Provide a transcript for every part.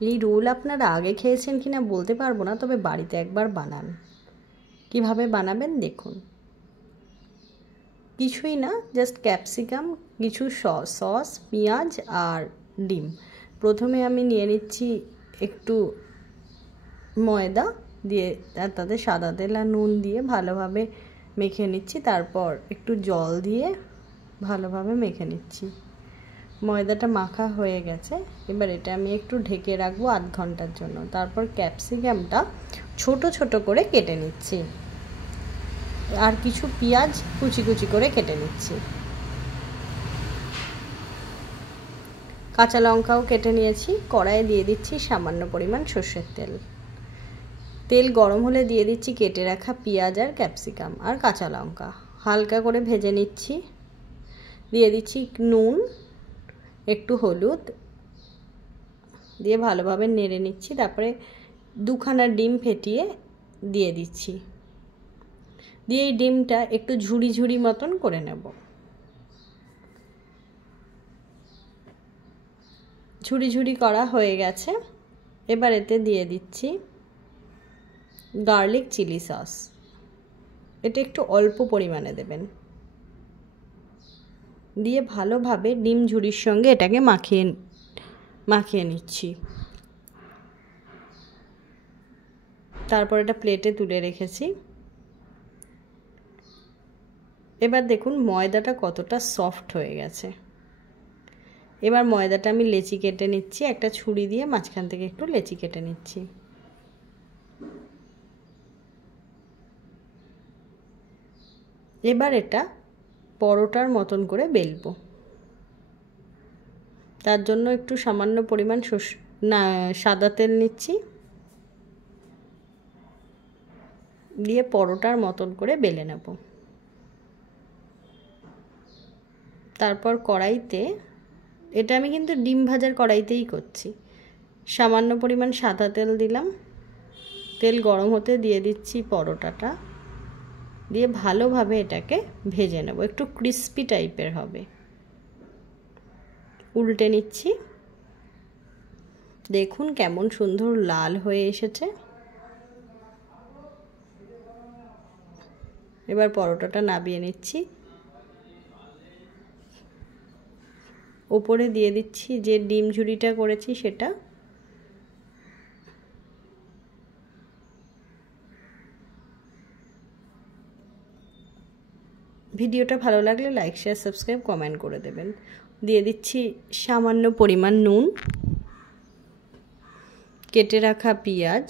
এই রোল আপনারা আগে খেয়েছেন কিনা বলতে পারবো না, তবে বাড়িতে একবার বানান। কিভাবে বানাবেন দেখুন। কিছুই না, জাস্ট ক্যাপসিকাম, কিছু সস, পেঁয়াজ আর ডিম। প্রথমে আমি নিয়ে নিচ্ছি একটু ময়দা দিয়ে, তাতে সাদা তেল আর নুন দিয়ে ভালোভাবে মেখে নিচ্ছি। তারপর একটু জল দিয়ে ভালোভাবে মেখে নিচ্ছি। ময়দাটা মাখা হয়ে গেছে, এবার এটা আমি একটু ঢেকে রাখবো আধ ঘন্টার জন্য। তারপর ক্যাপসিকামটা ছোট ছোট করে কেটে নিচ্ছি, আর কিছু পেঁয়াজ কুচি কুচি করে কেটে নিচ্ছি। কাঁচা লঙ্কাও কেটে নিয়েছি। কড়াইয়ে দিয়ে দিচ্ছি সামান্য পরিমাণ সর্ষের তেল। তেল গরম হলে দিয়ে দিচ্ছি কেটে রাখা পেঁয়াজ আর ক্যাপসিকাম আর কাঁচা লঙ্কা। হালকা করে ভেজে নিচ্ছি। দিয়ে দিচ্ছি নুন, একটু হলুদ দিয়ে ভালোভাবে নেড়ে নিচ্ছি। তারপরে দুখানা ডিম ফেটিয়ে দিয়ে দিচ্ছি। দিয়ে এই ডিমটা একটু ঝুড়ি ঝুড়ি মতন করে নেব। ঝুড়ি ঝুড়ি করা হয়ে গেছে। এবার এতে দিয়ে দিচ্ছি গার্লিক চিলি সস। এটা একটু অল্প পরিমাণে দেবেন। দিয়ে ভালোভাবে ডিম ঝুড়ির সঙ্গে এটাকে মাখিয়ে নিচ্ছি। তারপর এটা প্লেটে তুলে রেখেছি। এবার দেখুন ময়দাটা কতটা সফট হয়ে গেছে। এবার ময়দাটা আমি লেচি কেটে নিচ্ছি। একটা ছুরি দিয়ে মাঝখান থেকে একটু লেচি কেটে নিচ্ছি। এবার এটা পরোটার মতন করে বেলবো। তার জন্য একটু সামান্য পরিমাণ সাদা তেল নিচ্ছি, দিয়ে পরোটার মতন করে বেলে নেব। তারপর কড়াইতে, এটা আমি কিন্তু ডিম ভাজার কড়াইতেই করছি, সামান্য পরিমাণ সাদা তেল দিলাম। তেল গরম হতে দিয়ে দিচ্ছি পরোটাটা, দিয়ে ভালোভাবে এটাকে ভেজে নেব। একটু ক্রিস্পি টাইপের হবে। উল্টে নিচ্ছি। দেখুন কেমন সুন্দর লাল হয়ে এসেছে। এবার পরোটাটা নামিয়ে নিচ্ছি। ওপরে দিয়ে দিচ্ছি যে ডিম ঝুড়িটা করেছি সেটা। ভিডিওটা ভালো লাগলে লাইক, শেয়ার, সাবস্ক্রাইব, কমেন্ট করে দেবেন। দিয়ে দিচ্ছি সামান্য পরিমাণ নুন, কেটে রাখা পেঁয়াজ,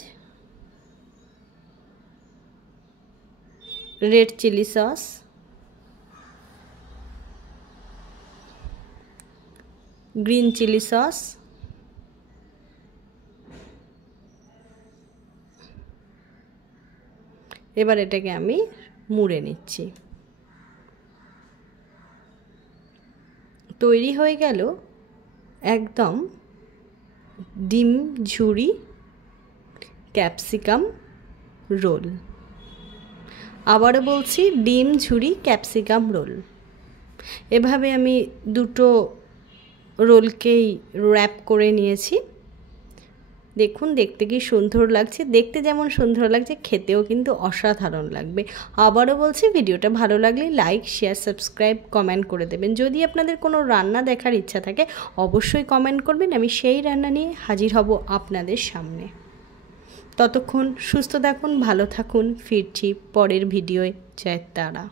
red chili sauce, green chili sauce, এবার এটাকে আমি মুড়ে নিচ্ছি। তৈরি হয়ে গেল একদম ডিম ঝুড়ি ক্যাপসিকাম রোল। আবারও বলছি, ডিম ঝুড়ি ক্যাপসিকাম রোল। এভাবে আমি দুটো রোলকেই র্যাপ করে নিয়েছি। দেখুন দেখতে কি সুন্দর লাগছে। দেখতে যেমন সুন্দর লাগছে, খেতেও কিন্তু অসাধারণ লাগবে। আবারও বলছি, ভিডিওটা ভালো লাগলে লাইক, শেয়ার, সাবস্ক্রাইব, কমেন্ট করে দেবেন। যদি আপনাদের কোনো রান্না দেখার ইচ্ছা থাকে অবশ্যই কমেন্ট করবেন। আমি সেই রান্না নিয়ে হাজির হব আপনাদের সামনে। ততক্ষণ সুস্থ থাকুন, ভালো থাকুন। ফিরছি পরের ভিডিওয়। জয় তারা।